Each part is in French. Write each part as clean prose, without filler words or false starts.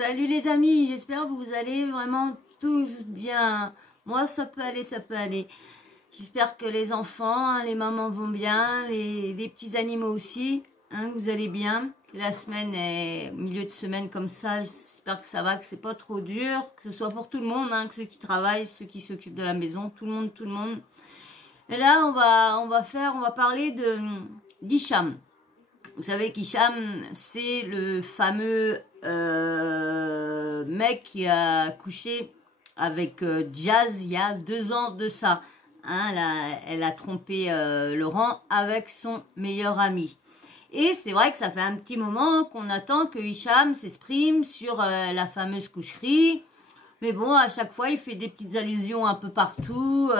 Salut les amis, j'espère que vous allez vraiment tous bien. Moi, ça peut aller, ça peut aller. J'espère que les enfants, les mamans vont bien, les petits animaux aussi, que vous allez bien. La semaine est milieu de semaine comme ça, j'espère que ça va, que c'est pas trop dur, que ce soit pour tout le monde, que ceux qui travaillent, ceux qui s'occupent de la maison, tout le monde, tout le monde. Et là, on va parler d'Hicham. Vous savez qu'Hicham, c'est le fameux mec qui a couché avec Jazz il y a 2 ans de ça. Elle a trompé Laurent avec son meilleur ami. Et c'est vrai que ça fait un petit moment qu'on attend que Hicham s'exprime sur la fameuse coucherie. Mais bon, à chaque fois, il fait des petites allusions un peu partout,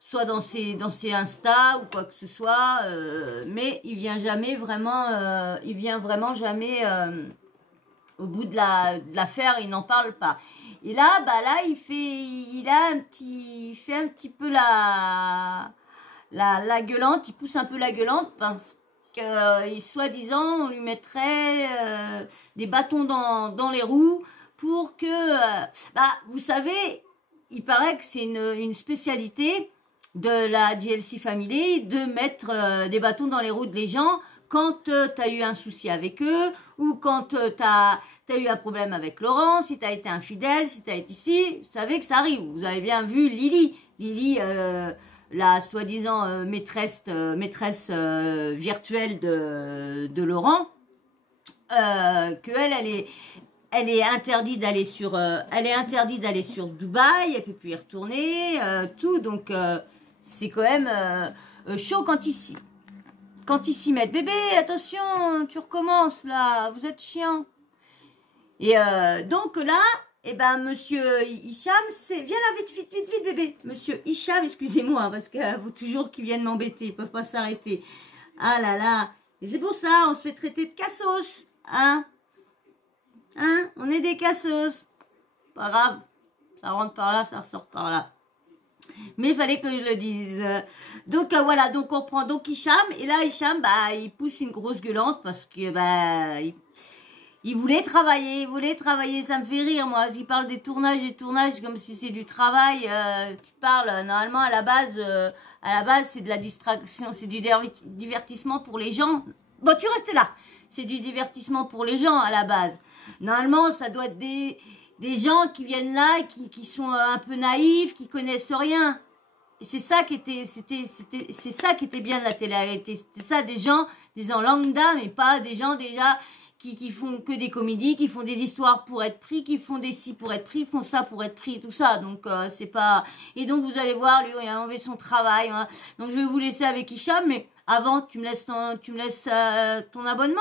soit dans ses Insta ou quoi que ce soit. Mais il vient jamais vraiment, au bout de l'affaire, il n'en parle pas. Et là, il fait un petit peu la gueulante, il pousse un peu la gueulante parce que, soi-disant, on lui mettrait des bâtons dans les roues pour que, vous savez, il paraît que c'est une spécialité de la JLC Family de mettre des bâtons dans les roues des gens quand tu as eu un souci avec eux ou quand tu as eu un problème avec Laurent, si tu as été infidèle, si tu as été ici, vous savez que ça arrive. Vous avez bien vu Lily, la soi-disant maîtresse virtuelle de Laurent, elle est interdite d'aller sur Dubaï, elle peut plus y retourner, tout. Donc c'est quand même chaud quand ils s'y mettent. Bébé, attention, tu recommences là, vous êtes chiant. Et donc là, monsieur Hicham, viens là vite, bébé. Monsieur Hicham, excusez-moi, parce que vous toujours qui viennent m'embêter, ils peuvent pas s'arrêter. Ah là là, et c'est pour ça, on se fait traiter de cassos, on est des cassos. Pas grave, ça rentre par là, ça ressort par là. Mais il fallait que je le dise. Donc voilà, donc on prend donc Hicham. Et là, Hicham, il pousse une grosse gueulante parce que il voulait travailler, ça me fait rire, moi. Il parle des tournages comme si c'est du travail. Tu parles, normalement, à la base, c'est de la distraction, c'est du divertissement pour les gens. Bon, tu restes là. C'est du divertissement pour les gens, à la base. Normalement, ça doit être des gens qui viennent là, qui sont un peu naïfs, qui connaissent rien. Et c'est ça qui était bien de la télé-réalité. C'était ça, des gens lambda, mais pas des gens déjà qui font que des comédies, qui font des histoires pour être pris, qui font des ci pour être pris, font ça pour être pris, tout ça. Donc c'est pas. Et donc vous allez voir, lui, il a enlevé son travail. Donc je vais vous laisser avec Hicham, mais avant, tu me laisses ton abonnement,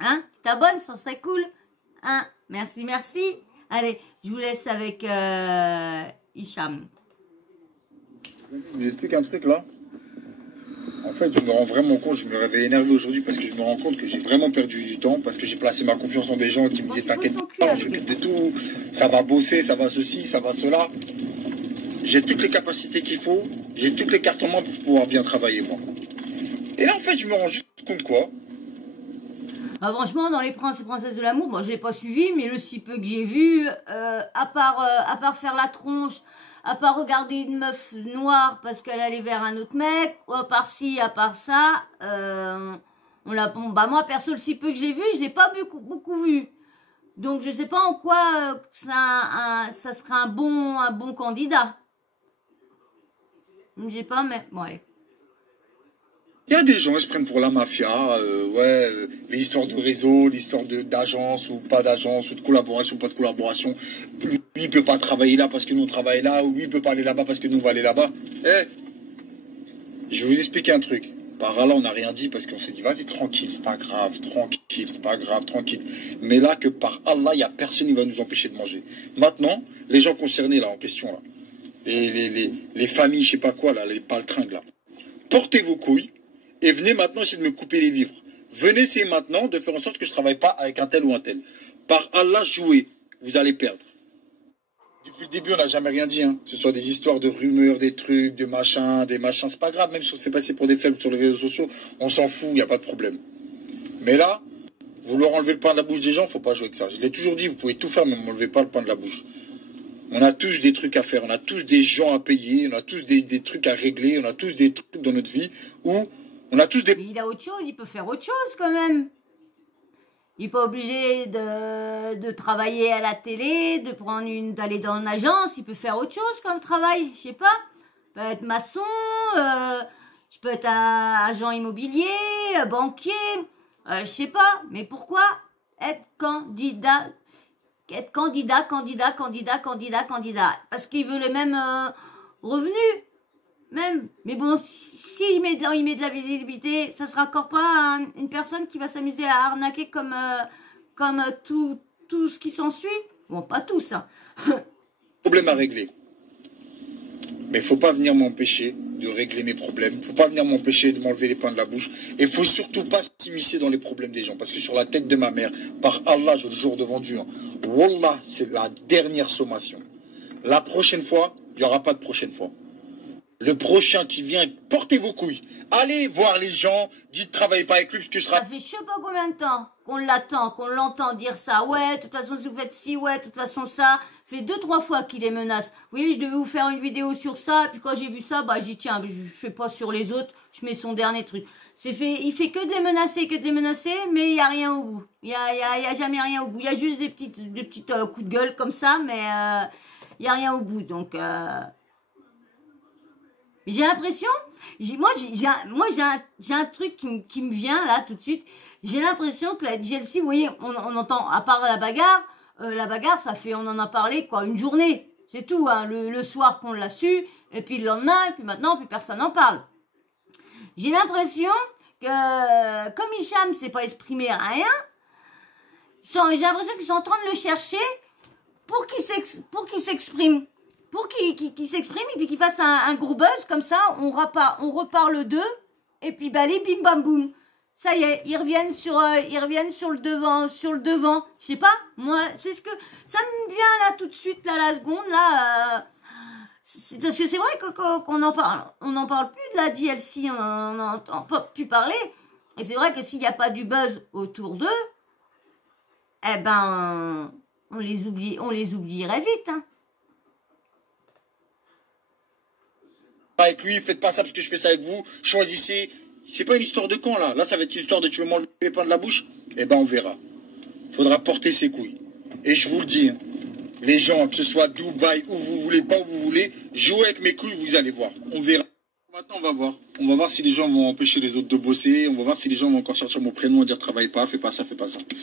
tu t'abonnes, ça serait cool, Merci. Allez, je vous laisse avec Hicham. Je vous explique un truc là. En fait, je me rends vraiment compte, je me réveille énervé aujourd'hui parce que je me rends compte que j'ai vraiment perdu du temps, parce que j'ai placé ma confiance en des gens qui me disaient t'inquiète pas, on s'occupe de tout, ça va bosser, ça va ceci, ça va cela. J'ai toutes les capacités qu'il faut, j'ai toutes les cartes en main pour pouvoir bien travailler moi. Et là en fait, je me rends juste compte quoi. Franchement, dans les princes et princesses de l'amour, bon, je l'ai pas suivi, mais le si peu que j'ai vu, à part faire la tronche, à part regarder une meuf noire parce qu'elle allait vers un autre mec, ou à part ci, à part ça, moi perso, le si peu que j'ai vu, je l'ai pas beaucoup vu. Donc je sais pas en quoi ça serait un bon candidat. J'ai pas, mais bon, allez. Il y a des gens, ils se prennent pour la mafia, les histoires de réseau, l'histoire d'agence ou pas d'agence, ou de collaboration, pas de collaboration. Lui, il peut pas travailler là parce que nous on travaille là, ou lui, il peut pas aller là-bas parce que nous on va aller là-bas. Je vais vous expliquer un truc. Par là, on n'a rien dit parce qu'on s'est dit, vas-y, tranquille, c'est pas grave, tranquille. Mais là, que par Allah, il n'y a personne qui va nous empêcher de manger. Maintenant, les gens concernés là, en question, là, les familles, je sais pas quoi, là, les paltringues, là, portez vos couilles. Et venez maintenant essayer de me couper les vivres. Venez essayer maintenant de faire en sorte que je ne travaille pas avec un tel ou un tel. Par Allah, jouez. Vous allez perdre. Depuis le début, on n'a jamais rien dit. Que ce soit des histoires de rumeurs, des trucs, des machins. C'est pas grave. Même si on se fait passer pour des faibles sur les réseaux sociaux, on s'en fout, il n'y a pas de problème. Mais là, Vouloir enlever le pain de la bouche des gens, faut pas jouer avec ça. Je l'ai toujours dit, vous pouvez tout faire, mais ne m'enlevez pas le pain de la bouche. On a tous des trucs à faire, on a tous des gens à payer, on a tous des trucs à régler, on a tous des trucs dans notre vie où on a tous des... Mais il a autre chose, il peut faire autre chose quand même. Il n'est pas obligé de travailler à la télé, d'aller dans une agence. Il peut faire autre chose comme travail. Je sais pas. Il peut être maçon, je peux être un agent immobilier, banquier, je sais pas. Mais pourquoi être candidat? Candidat. Parce qu'il veut le même revenu. Même. Mais bon, s'il met de la visibilité, ça sera encore pas une personne qui va s'amuser à arnaquer comme tout ce qui s'ensuit. Bon, pas tous, hein. Problème à régler. Mais il faut pas venir m'empêcher de régler mes problèmes. Il faut pas venir m'empêcher de m'enlever les pains de la bouche. Et il faut surtout pas s'immiscer dans les problèmes des gens. Parce que sur la tête de ma mère, par Allah, je le jure devant Dieu, hein, Wallah, c'est la dernière sommation. La prochaine fois, il n'y aura pas de prochaine fois. Le prochain qui vient, portez vos couilles. Allez voir les gens, dites travaillez pas avec lui parce que je serai... Ça fait je sais pas combien de temps qu'on l'attend, qu'on l'entend dire ça. Ouais, de toute façon, si vous faites ci, ouais, de toute façon, ça. Fait 2-3 fois qu'il les menace. Oui, je devais vous faire une vidéo sur ça. Puis quand j'ai vu ça, bah, j'ai dit, tiens, je fais pas sur les autres. Je mets son dernier truc. Il fait que de les menacer, mais il y a rien au bout. Il y a jamais rien au bout. Il y a juste des petites coups de gueule comme ça, mais il y a rien au bout. Donc, j'ai l'impression, moi j'ai un truc qui me vient là tout de suite. J'ai l'impression que la GLC, vous voyez, on entend, à part la bagarre, ça fait, on en a parlé quoi, une journée, c'est tout, hein, le soir qu'on l'a su, et puis le lendemain, et puis maintenant, plus personne n'en parle. J'ai l'impression que comme Hicham s'est pas exprimé rien, j'ai l'impression qu'ils sont en train de le chercher pour qu'il s'exprime. Pour qu'il s'exprime et puis qu'il fasse un gros buzz comme ça, on reparle d'eux et puis bah, allez, bim bam boum. Ça y est, ils reviennent sur le devant. Je sais pas, moi, c'est ce que ça me vient là tout de suite là la seconde là. Parce que c'est vrai qu'on en parle plus de la DLC, on n'entend pas plus parler. Et c'est vrai que s'il n'y a pas du buzz autour d'eux, eh ben on les oublierait vite. Hein. Avec lui, faites pas ça parce que je fais ça avec vous, choisissez, c'est pas une histoire de camp là, ça va être une histoire de tu veux m'enlever les pains de la bouche, eh ben on verra, faudra porter ses couilles, et je vous le dis, hein, les gens, que ce soit Dubaï, où vous voulez, pas où vous voulez, jouez avec mes couilles, vous allez voir, on verra. Maintenant on va voir si les gens vont empêcher les autres de bosser, on va voir si les gens vont encore sortir mon prénom et dire travaille pas, fais pas ça,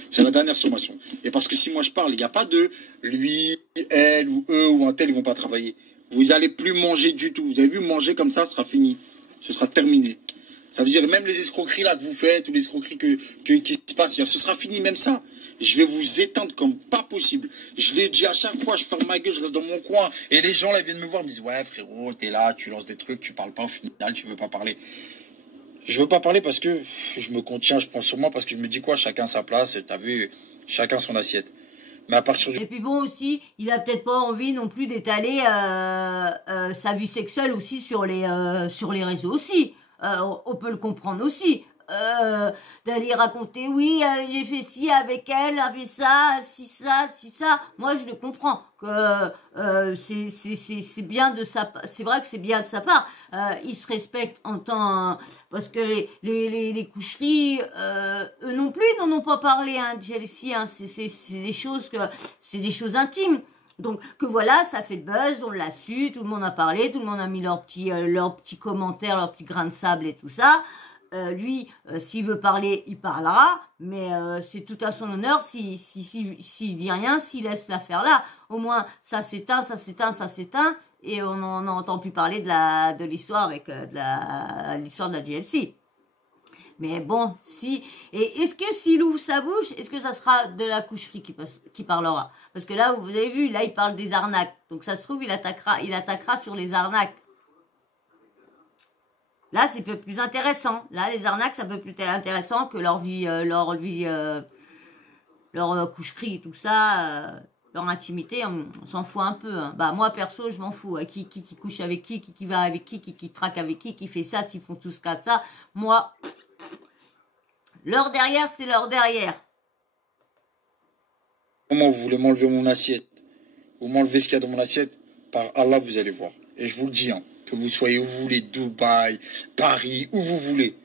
c'est la dernière sommation, et parce que si moi je parle, il n'y a pas de lui, elle, ou eux, ou un tel, ils vont pas travailler. Vous allez plus manger du tout. Vous avez vu, manger comme ça, ce sera fini. Ce sera terminé. Ça veut dire même les escroqueries là que vous faites, ou les escroqueries qui se passent, ce sera fini même ça. Je vais vous éteindre comme pas possible. Je l'ai dit à chaque fois, je ferme ma gueule, je reste dans mon coin. Et les gens là ils viennent me voir, ils me disent ouais frérot, t'es là, tu lances des trucs, tu parles pas au final, tu veux pas parler. Je veux pas parler parce que je me contiens, je prends sur moi parce que je me dis quoi, chacun sa place, t'as vu, chacun son assiette. Mais à partir du... Et puis bon aussi, il a peut-être pas envie non plus d'étaler sa vie sexuelle aussi sur les réseaux aussi. On peut le comprendre aussi. D'aller raconter, oui, j'ai fait ci avec elle, j'ai fait ça, si ça. Moi, je le comprends. Que c'est bien de sa part. C'est vrai que c'est bien de sa part. Il se respecte en tant parce que les coucheries, eux non plus n'en ont pas parlé, hein, Chelsea. Hein, c'est des choses intimes. Donc que voilà, ça fait le buzz, on l'a su, tout le monde a parlé, tout le monde a mis leurs petits commentaires, leurs petits grains de sable et tout ça. Lui, s'il veut parler, il parlera, mais c'est tout à son honneur s'il dit rien, s'il laisse l'affaire là. Au moins, ça s'éteint, et on n'en entend plus parler de l'histoire avec l'histoire de la DLC. Mais bon, et est-ce que s'il ouvre sa bouche, est-ce que ça sera de la coucherie qui parlera? Parce que là, vous avez vu, là, il parle des arnaques. Donc ça se trouve, il attaquera sur les arnaques. Là, c'est un peu plus intéressant. Là, les arnaques, c'est un peu plus intéressant que leur coucherie, tout ça, leur intimité, on s'en fout un peu. Hein. Bah, moi, perso, je m'en fous. Qui couche avec qui va avec qui traque avec qui fait ça, s'ils font tous cas de ça. Moi, leur derrière, c'est leur derrière. vous voulez m'enlever mon assiette, vous m'enlevez ce qu'il y a dans mon assiette, par Allah, vous allez voir. Et je vous le dis, hein, que vous soyez où vous voulez, Dubaï, Paris, où vous voulez,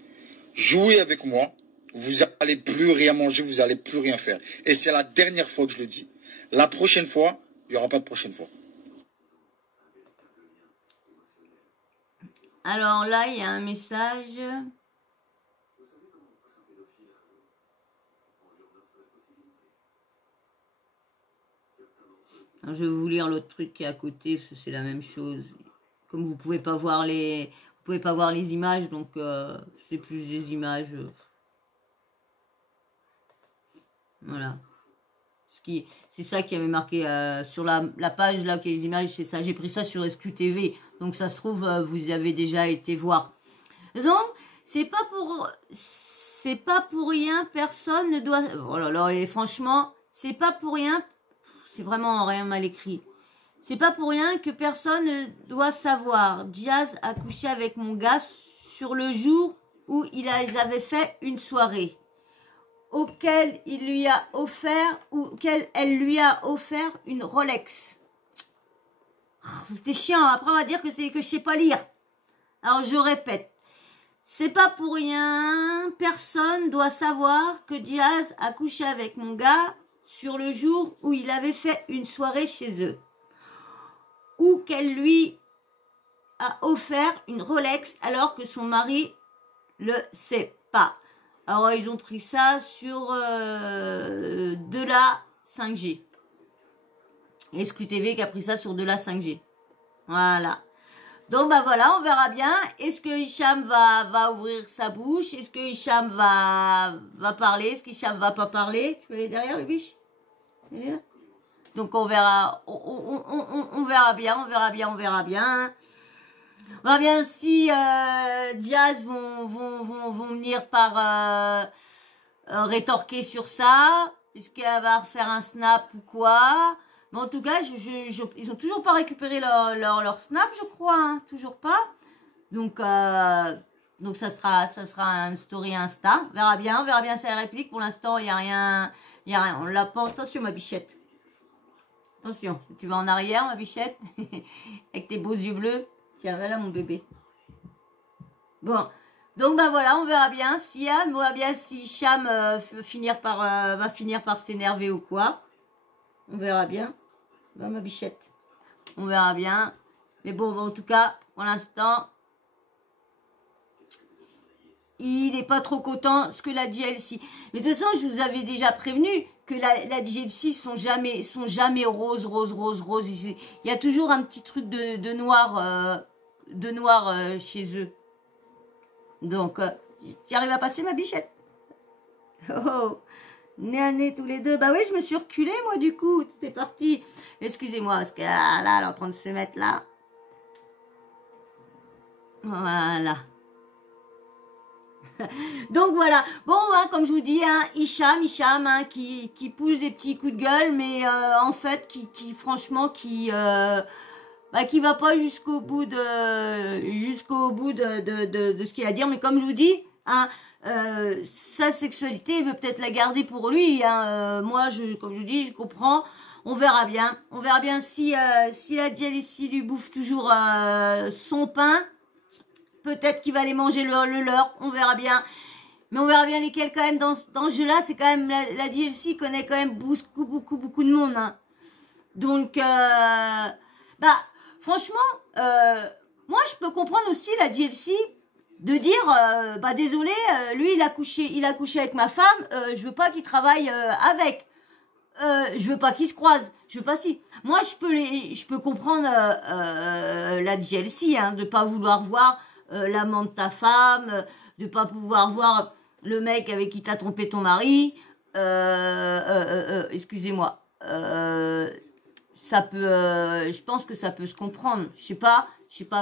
jouez avec moi, vous n'allez plus rien manger, vous n'allez plus rien faire. Et c'est la dernière fois que je le dis. La prochaine fois, il n'y aura pas de prochaine fois. Alors là, il y a un message. Alors, je vais vous lire l'autre truc qui est à côté, parce que c'est la même chose. Comme vous pouvez pas voir les images, donc c'est plus des images. Voilà. C'est ça qui avait marqué sur la page là, qui est les images, c'est ça. J'ai pris ça sur SQTV, donc ça se trouve vous avez déjà été voir. Donc c'est pas pour rien, personne ne doit. Oh là là, et franchement, c'est pas pour rien. C'est vraiment rien mal écrit. C'est pas pour rien que personne ne doit savoir. Diaz a couché avec mon gars sur le jour où ils avaient fait une soirée, auquel elle lui a offert une Rolex. Oh, t'es chiant, après on va dire que je sais pas lire. Alors je répète. C'est pas pour rien, personne doit savoir que Diaz a couché avec mon gars sur le jour où il avait fait une soirée chez eux, ou qu'elle lui a offert une Rolex alors que son mari le sait pas. Alors ils ont pris ça sur de la 5G. SQTV qui a pris ça sur de la 5G. Voilà. Donc bah voilà, on verra bien. Est-ce que Hicham va ouvrir sa bouche? Est-ce que Hicham va parler? Est-ce qu'Hicham va pas parler? Tu peux aller derrière le biche? Donc on verra, on verra bien, on verra bien. On verra bien si Diaz vont venir par rétorquer sur ça. Est-ce qu'elle va refaire un snap ou quoi? Mais en tout cas, ils ont toujours pas récupéré leur snap, je crois, hein, toujours pas. Donc ça sera un story Insta. On verra bien sa réplique. Pour l'instant, il y a rien. On l'a pas. Attention, ma bichette. Attention, tu vas en arrière, ma bichette, avec tes beaux yeux bleus. Tiens, voilà mon bébé. Bon, donc bah voilà, on verra bien si Cham va finir par s'énerver ou quoi. On verra bien. Bah, ma bichette. On verra bien. Mais bon, en tout cas, pour l'instant, il n'est pas trop content ce que la GLC. Mais de toute façon, je vous avais déjà prévenu que la GLC sont jamais rose. Il y a toujours un petit truc de noir chez eux. Donc, tu arrives à passer, ma bichette? Oh, nez à nez tous les deux. Bah oui, je me suis reculée, moi, du coup. C'est parti. Excusez-moi, parce que là, elle est en train de se mettre là. Voilà. Donc voilà, bon hein, comme je vous dis, hein, Hicham hein, qui pousse des petits coups de gueule, mais en fait qui franchement qui va pas jusqu'au bout de ce qu'il a à dire. Mais comme je vous dis, hein, sa sexualité, il veut peut-être la garder pour lui. Hein, moi, comme je vous dis, je comprends. On verra bien si la Jealousy lui bouffe toujours son pain. Peut-être qu'il va aller manger le leur, on verra bien. Mais on verra bien lesquels quand même dans ce jeu-là. C'est quand même, la DLC connaît quand même beaucoup de monde. Hein. Donc, franchement, moi je peux comprendre aussi la DLC de dire, désolé, lui il a couché avec ma femme, je veux pas qu'il travaille avec. Je veux pas qu'ils se croisent. Je veux pas si. Moi je peux comprendre la DLC, hein, de pas vouloir voir l'amant de ta femme, de pas pouvoir voir le mec avec qui t'as trompé ton mari. Excusez-moi. Ça peut, je pense que ça peut se comprendre. Je sais pas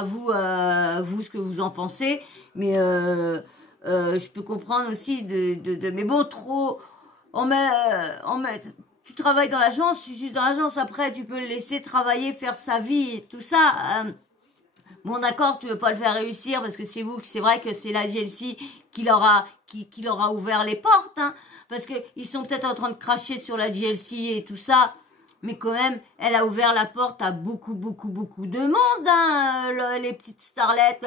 vous ce que vous en pensez, mais je peux comprendre aussi mais bon, trop, tu travailles dans l'agence, juste dans l'agence, après tu peux le laisser travailler, faire sa vie et tout ça. Bon, d'accord, tu veux pas le faire réussir parce que c'est vrai que c'est la DLC qui leur a ouvert les portes, hein, parce que ils sont peut-être en train de cracher sur la DLC et tout ça, mais quand même, elle a ouvert la porte à beaucoup de monde, hein, les petites starlettes,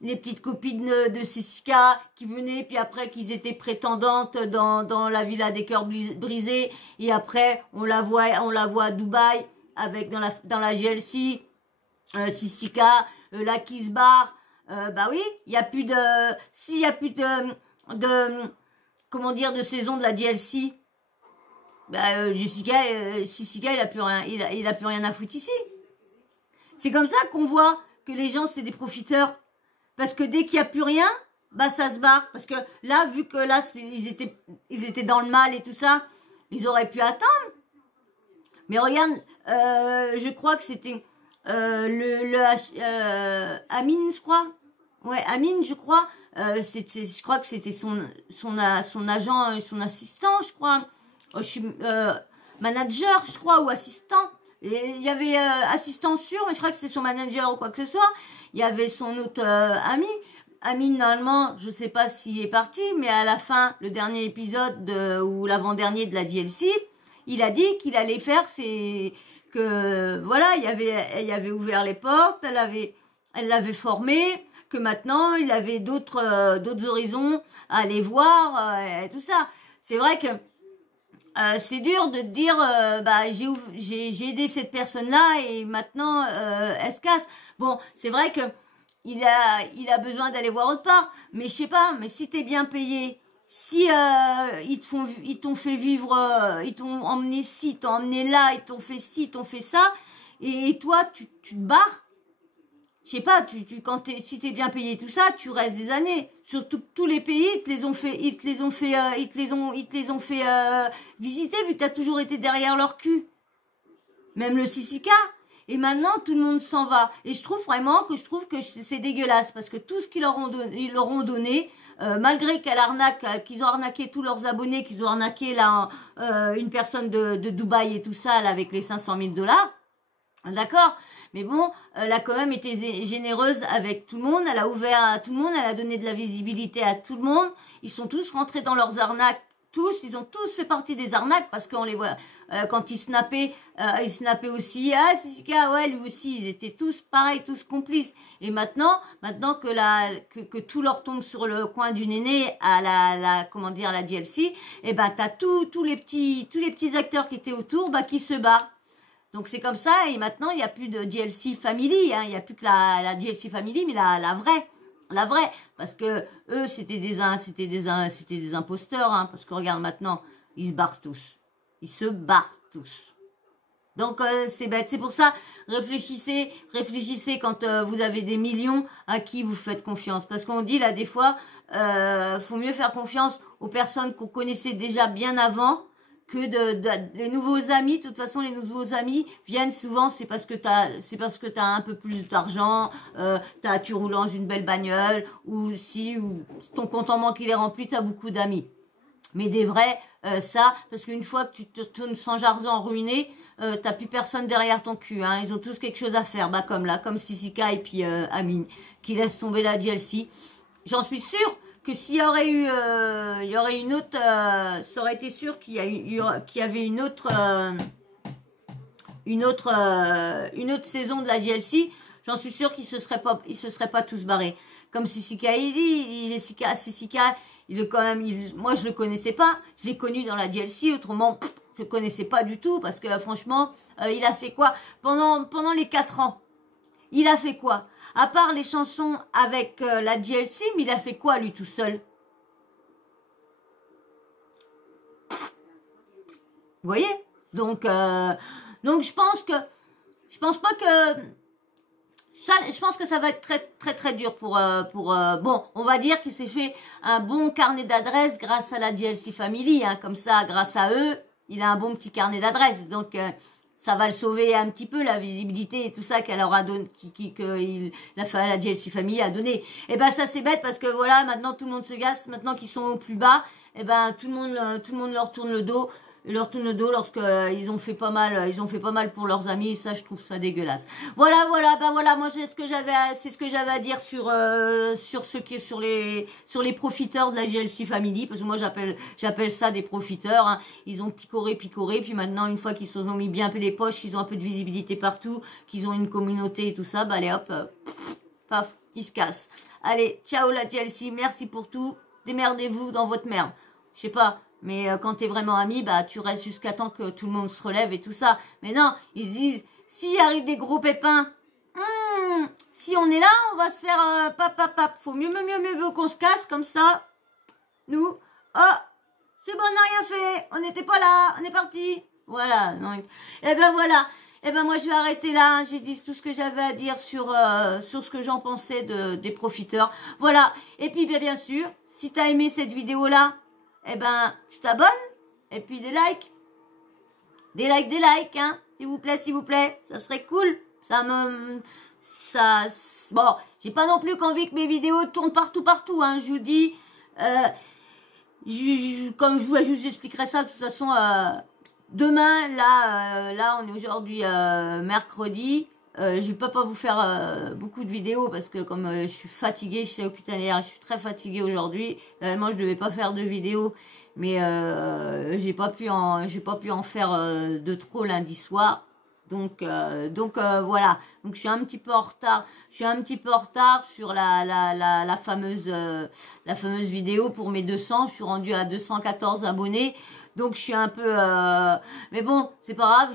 les petites copines de Sisika qui venaient, puis après qu'ils étaient prétendantes dans la villa des cœurs brisés, et après on la voit à Dubaï avec dans la GLC. Sissika, là qui se barre, bah oui, il y a plus de, s'il y a plus comment dire, de saison de la DLC, bah Sissika, il a plus rien, il a plus rien à foutre ici. C'est comme ça qu'on voit que les gens c'est des profiteurs, parce que dès qu'il y a plus rien, bah ça se barre, parce que là vu que là ils étaient dans le mal et tout ça, ils auraient pu attendre. Mais regarde, je crois que c'était Amine, je crois. Ouais, Amine, je crois. Je crois que c'était son agent, son assistant, je crois. Manager, je crois, ou assistant. Et il y avait assistant sûr, mais je crois que c'était son manager ou quoi que ce soit. Il y avait son autre ami. Amine, normalement, je sais pas s'il est parti, mais à la fin, le dernier épisode ou l'avant-dernier de la DLC, il a dit qu'il allait faire que voilà, il y avait ouvert les portes, elle l'avait formé, que maintenant il avait d'autres horizons à aller voir et tout ça. C'est vrai que c'est dur de te dire bah j'ai aidé cette personne-là et maintenant elle se casse. Bon, c'est vrai que il a besoin d'aller voir autre part, mais je sais pas, mais si t'es bien payé, si ils t'ont fait vivre, ils t'ont emmené ci, t'ont emmené là, ils t'ont fait ci, ils t'ont fait ça, et toi tu te barres, je sais pas, si t'es bien payé tout ça, tu restes des années. Surtout tous les pays, ils te les ont fait visiter vu que t'as toujours été derrière leur cul. Même le Sissika. Et maintenant, tout le monde s'en va. Et je trouve que c'est dégueulasse parce que tout ce ils leur ont donné, malgré qu'ils ont arnaqué tous leurs abonnés, qu'ils ont arnaqué là, une personne de Dubaï et tout ça, là, avec les 500 000 $. D'accord, mais bon, elle a quand même été généreuse avec tout le monde, elle a ouvert à tout le monde, elle a donné de la visibilité à tout le monde, ils sont tous rentrés dans leurs arnaques, ils ont tous fait partie des arnaques parce qu'on les voit, quand ils snappaient aussi, ah Sissika, ouais, lui aussi, ils étaient tous pareils, tous complices, et maintenant que tout leur tombe sur le coin du néné à la DLC, et ben t'as tous les petits acteurs qui étaient autour, bah qui se barrent. Donc c'est comme ça et maintenant il n'y a plus de DLC Family, hein, il n'y a plus que la DLC Family mais la vraie parce que eux c'était des imposteurs hein, parce que regarde maintenant ils se barrent tous. Donc c'est bête, c'est pour ça réfléchissez quand vous avez des millions à qui vous faites confiance parce qu'on dit là des fois faut mieux faire confiance aux personnes qu'on connaissait déjà bien avant que les nouveaux amis. De toute façon, les nouveaux amis viennent souvent, c'est parce que t'as un peu plus d'argent, tu roules dans une belle bagnole, ou ton compte en banque il est rempli, t'as beaucoup d'amis. Mais des vrais, parce qu'une fois que tu te tournes sans argent ruiné, t'as plus personne derrière ton cul, hein. Ils ont tous quelque chose à faire, bah comme Sissika et puis Amine, qui laissent tomber la DLC. J'en suis sûre que s'il y aurait eu, une autre, ça aurait été sûr qu'il y avait une autre saison de la GLC. J'en suis sûre qu'ils se seraient pas tous barrés. Comme Sissika, Sissika, moi je le connaissais pas. Je l'ai connu dans la GLC, autrement, je le connaissais pas du tout parce que franchement, il a fait quoi pendant les 4 ans? Il a fait quoi? À part les chansons avec la DLC, mais il a fait quoi lui tout seul? Vous voyez? Donc je pense que ça va être très très très dur pour bon, on va dire qu'il s'est fait un bon carnet d'adresses grâce à la DLC Family, hein, comme ça, grâce à eux, il a un bon petit carnet d'adresses, donc ça va le sauver un petit peu, la visibilité et tout ça qu'elle aura donné, la DLC Family a donné. Et ben ça c'est bête parce que voilà, maintenant tout le monde se gasse, maintenant qu'ils sont au plus bas, et ben tout le monde leur tourne le dos. leur tournent le dos lorsque ils ont fait pas mal pour leurs amis. Et ça, je trouve ça dégueulasse. Voilà, ben voilà, moi c'est ce que j'avais à dire sur les profiteurs de la GLC Family, parce que moi j'appelle ça des profiteurs. Hein. Ils ont picoré, puis maintenant une fois qu'ils se sont mis bien un peu les poches, qu'ils ont un peu de visibilité partout, qu'ils ont une communauté et tout ça, bah allez hop, paf, ils se cassent. Allez, ciao la GLC, merci pour tout. Démerdez-vous dans votre merde. Je sais pas. Mais quand t'es vraiment ami, bah tu restes jusqu'à temps que tout le monde se relève et tout ça. Mais non, ils se disent, s'il arrive des gros pépins, si on est là, on va se faire pap. Faut mieux qu'on se casse comme ça. Nous, oh, c'est bon, on n'a rien fait, on n'était pas là, on est parti. Voilà. Donc, et ben voilà. Et ben moi je vais arrêter là. Hein. J'ai dit tout ce que j'avais à dire sur ce que j'en pensais des profiteurs. Voilà. Et puis bien sûr, si t'as aimé cette vidéo là. Eh ben, tu t'abonnes, et puis des likes, hein, s'il vous plaît, ça serait cool, bon, j'ai pas non plus qu'envie que mes vidéos tournent partout, hein, je vous dis, comme je vous expliquerai ça, de toute façon, demain, là, on est aujourd'hui, mercredi, je vais pas vous faire beaucoup de vidéos parce que comme je suis fatiguée, je suis hospitalière, je suis très fatiguée aujourd'hui. Moi, je devais pas faire de vidéos, mais j'ai pas pu en faire de trop lundi soir. Donc voilà. Donc je suis un petit peu en retard. Sur la fameuse vidéo pour mes 200. Je suis rendue à 214 abonnés. Donc je suis un peu mais bon, c'est pas grave,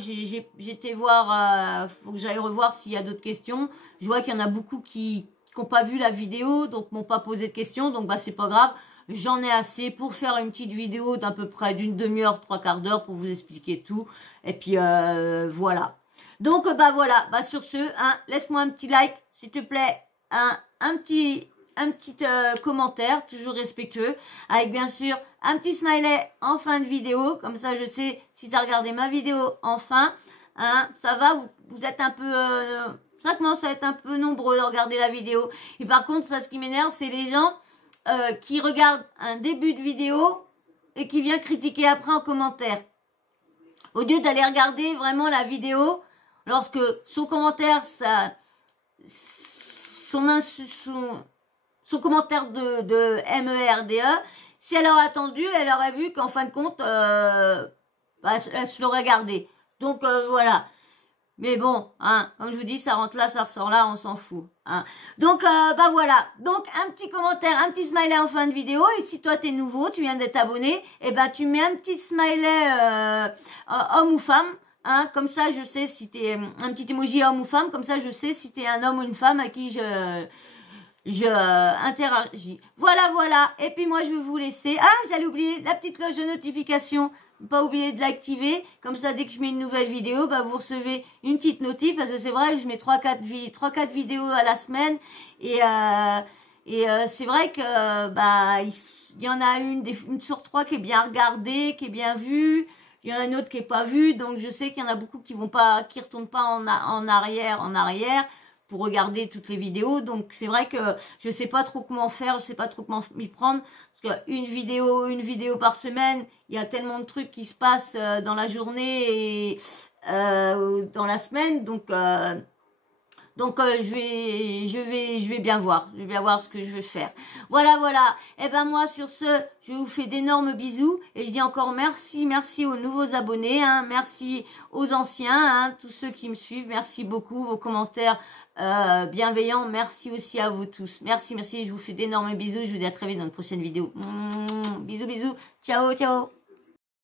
j'étais voir faut que j'aille revoir s'il y a d'autres questions. Je vois qu'il y en a beaucoup qui n'ont pas vu la vidéo, donc m'ont pas posé de questions, donc bah c'est pas grave. J'en ai assez pour faire une petite vidéo d'à peu près d'une demi-heure, 3/4 d'heure pour vous expliquer tout. Et puis voilà. Donc bah voilà, bah sur ce, hein, laisse-moi un petit like, s'il te plaît, un petit commentaire, toujours respectueux, avec bien sûr un petit smiley en fin de vidéo, comme ça je sais si tu as regardé ma vidéo enfin, hein, ça va, vous êtes un peu, ça commence à être un peu nombreux à regarder la vidéo, et par contre ça ce qui m'énerve c'est les gens qui regardent un début de vidéo et qui viennent critiquer après en commentaire, au lieu d'aller regarder vraiment la vidéo, lorsque son commentaire, son commentaire de MERDE, si elle aurait attendu, elle aurait vu qu'en fin de compte, elle se l'aurait gardé. Donc voilà. Mais bon, hein, comme je vous dis, ça rentre là, ça ressort là, on s'en fout. Hein. Donc bah voilà. Donc un petit commentaire, un petit smiley en fin de vidéo. Et si toi t'es nouveau, tu viens d'être abonné, et ben tu mets un petit smiley homme ou femme. Hein, comme ça, je sais si t'es un petit emoji homme ou femme. Comme ça, je sais si t'es un homme ou une femme à qui je interagis. Voilà. Et puis moi, je vais vous laisser. Ah, j'allais oublier la petite cloche de notification. Pas oublier de l'activer. Comme ça, dès que je mets une nouvelle vidéo, bah, vous recevez une petite notif. Parce que c'est vrai que je mets 3-4 vidéos à la semaine. Et c'est vrai que, bah, il y en a une sur 3 qui est bien regardée, qui est bien vue. Il y en a une autre qui est pas vue, donc je sais qu'il y en a beaucoup qui retournent pas en arrière pour regarder toutes les vidéos. Donc c'est vrai que je sais pas trop comment faire, je sais pas trop comment m'y prendre, parce qu'une vidéo par semaine, il y a tellement de trucs qui se passent dans la journée et dans la semaine, donc je vais bien voir ce que je vais faire. Voilà. Et ben moi sur ce, je vous fais d'énormes bisous et je dis encore merci aux nouveaux abonnés, hein, merci aux anciens, hein, tous ceux qui me suivent, merci beaucoup, vos commentaires bienveillants, merci aussi à vous tous. Merci, je vous fais d'énormes bisous, je vous dis à très vite dans une prochaine vidéo. Bisous, ciao.